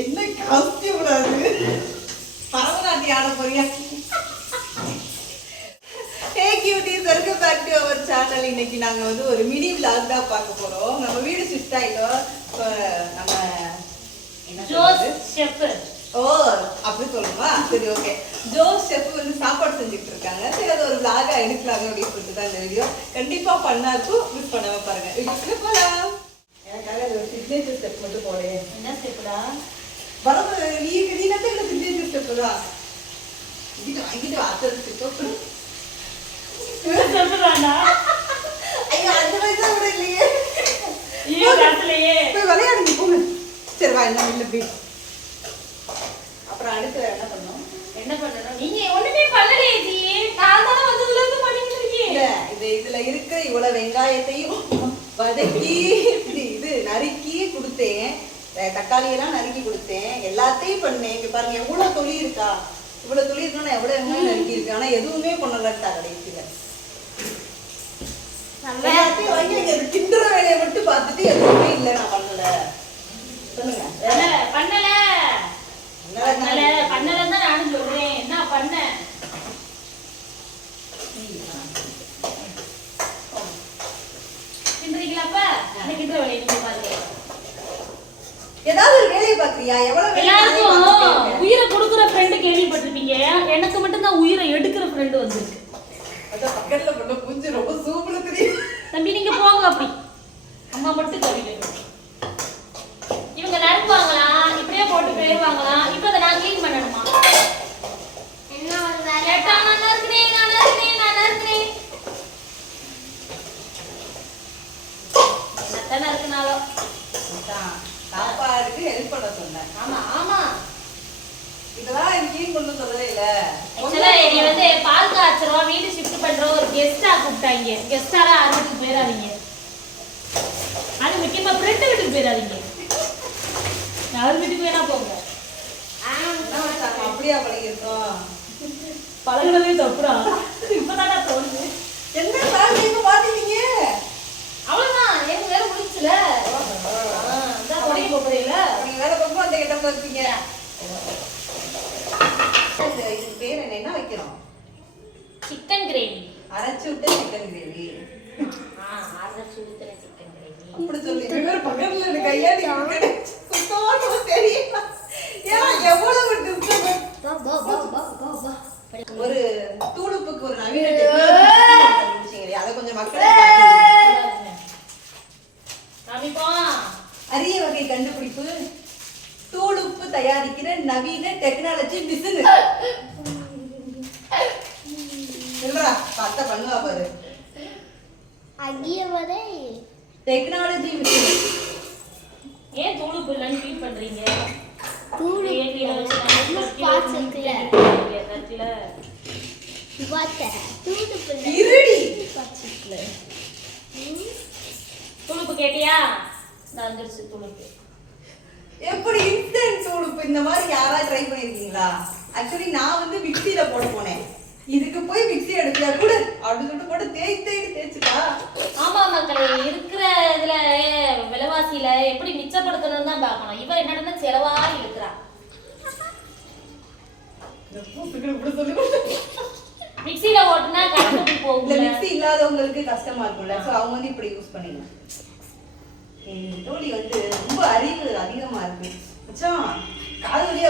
என்ன காஸ்டியூம் அது? பரவநாட்டியம் ஆட போறியா? Hey cuties, welcome back to our channel. இன்னைக்கு நாங்க வந்து ஒரு மினி vlog தான் பார்க்க போறோம். நம்ம வீடு ஷிஃப்ட் ஆயிட்டோம். நம்ம ஜோஸ் ஷெஃப். ஓ, அப்படி சொல்லுமா? சரி, ஓகே. ஜோஸ் ஷெஃப் வந்து சாப்பாடு செஞ்சுட்டு இருக்காங்க. சரி, அது ஒரு vlog எடுக்கலாம் அப்படின்னு சொல்லிட்டு தான் இந்த வீடியோ. கண்டிப்பா பண்ணா இருக்கும், மிஸ் பண்ணாம பாருங்க. வீடியோக்குள்ள போலாம். எனக்காக ஒரு சிக்னேச்சர் ஸ்டெப் மட்டும் போறேன். என்ன ஸ்டெப்டா? வரது நீ நத்துல சிக்னேச்சர் ஸ்டெப் தான். இது வாங்கிட்டு வாத்தது ஸ்டெப். சொல்றானா? ஐயோ, அந்த வயசா கூட இல்லையே. ஐயோ, காசலையே. போய் விளையாடுங்க போங்க. சரி வா, என்ன இல்ல பீ. அப்புறம் அடுத்து என்ன பண்ணோம்? என்ன பண்ணணும்? நீங்க ஒண்ணுமே பண்ணலையே ஜி. நான் தான வந்ததுல இருந்து பண்ணிட்டு இருக்கேன். இல்ல, இதுல இருக்கிற இவ்வளவு வெங்காயத்தையும் வதக்கி இது நறுக்கி கொடுத்தேன். தக்காளி எல்லாம் நறுக்கி கொடுத்தேன். எல்லாத்தையும் பண்ணேன். இங்க பாருங்க எவ்வளவு தொலி இருக்கா. இவ்வளவு தொலி இருக்கா, எவ்வளவு வெங்காயம் நறுக்கி இருக்கு. ஆனா எதுவுமே பண்ணலட்டா கடைசியில. எல்லாத்தையும் வாங்கி கிண்டுற வேலையை மட்டும் பார்த்துட்டு எதுவுமே இல்லை, நான் பண்ணல. சொல்லுங்க. பண்ணல பண்ணலன்னு தான் நானும் சொல்றேன். என்ன பண்ண? கிண்டுறீங்களாப்பா? அந்த கிண்டுற வேலையை நீங்க பாருங்க. ஏதாவது ஒரு வேலையை பாக்குறியா? எவ்வளவு எல்லாருக்கும் உயிரை கொடுக்குற ஃப்ரெண்டு கேள்விப்பட்டிருப்பீங்க. எனக்கு மட்டும் தான் உயிரை எடுக்கிற ஃப்ரெண்டு வந்திருக்கு. அத பக்கத்துல பண்ண பூஞ்சி ரொம்ப சூப்பரா தெரியும். தம்பி நீங்க போங்க. அப்படி அம்மா மட்டும் கவிதை. இவங்க நறுக்குவாங்களாம், இப்படியே போட்டு போயிருவாங்களாம். இப்போ அதை நான் க்ளீன் பண்ணணுமா? என்ன கேட்டா நான் நறுக்குறேன். என்னத்தான் நறுக்குனாலும் சாப்பாடுக்கு ஹெல்ப் பண்ண சொன்னேன். ஆமா இதெல்லாம் எனக்கு கொண்டு சொல்லவே இல்ல. ஆக்சுவலா என்னை வந்து பால் காய்ச்சறோம், வீடு ஷிஃப்ட் பண்றோம், ஒரு கெஸ்டா கூப்பிட்டாங்க. கெஸ்டால யார் வீட்டுக்கு போயிடாதீங்க. அது முக்கியமா ஃப்ரெண்டு வீட்டுக்கு போயிடாதீங்க. யார் வீட்டுக்கு வேணா போங்க. அப்படியா பழகிருக்கோம்? பழகுறதே தப்புடா. இப்பதான் தோணுது. என்ன சார் நீங்க மாட்டீங்க? அவ்வளவுதான், எங்க வேலை முடிச்சுல. அதான் தொடங்கி போறீங்கள. நீங்க வேலை பார்க்கும் அந்த கிட்ட இருக்கீங்க. இது பேர் என்ன வைக்கிறோம்? Chicken gravy. அரைச்சு விட்ட சிக்கன் கிரேவி. அரைச்சு விட்ட சிக்கன் கிரேவி. அப்படி சொல்லி வேற பக்கத்துல இருக்க ஐயா நீங்க சுத்தமா தெரியல. ஏன் எவ்வளவு டிஸ்டர்பன்ஸ். ஒரு தூளுப்புக்கு ஒரு நவீன டெக்னாலஜி அத கொஞ்சம் மக்களுக்கு அரிய வகை கண்டுபிடிப்பு. தூளுப்பு தயாரிக்கிற நவீன டெக்னாலஜி மிஷின். சொல்றா பத்த பண்ணுவா பாரு. அகியவரே டெக்னாலஜி மிஷின். ஏன் தூளுப்பு இல்லன்னு ஃபீல் பண்றீங்க? தூளு ஏடில ஸ்பாட்ஸ் இருக்குல நெட்ல வாட்ட தூளு பண்ண இருடி ஸ்பாட்ஸ் இருக்குல. தூளுப்பு கேட்டியா? நான் வந்துருச்சு தூளுப்பு. எப்படி இன்ஸ்டன்ட் தூளுப்பு இந்த மாதிரி யாராவது ட்ரை பண்ணிருக்கீங்களா? ஆக்சுவலி நான் வந்து மிக்ஸில போட போனேன். இதுக்கு போய் மிக்ஸி எடுக்கல கூட அப்படி சொல்லிட்டு போட்டு தேய்ச்சிட்டா. ஆமா மக்களே, இருக்கிற இதுல விலைவாசியில எப்படி மிச்சப்படுத்தணும்னு தான் பார்க்கணும். இவ என்னன்னா செலவா இழுக்கிறா. மிக்ஸில ஓட்டுனா கரண்ட் போகும். இந்த மிக்ஸி இல்லாதவங்களுக்கு கஷ்டமா இருக்கும்ல, சோ அவங்க வந்து இப்படி யூஸ் பண்ணிடலாம். தோழி வந்து ரொம்ப அறிவு அதிகமா இருக்கு மச்சான். காது வழியா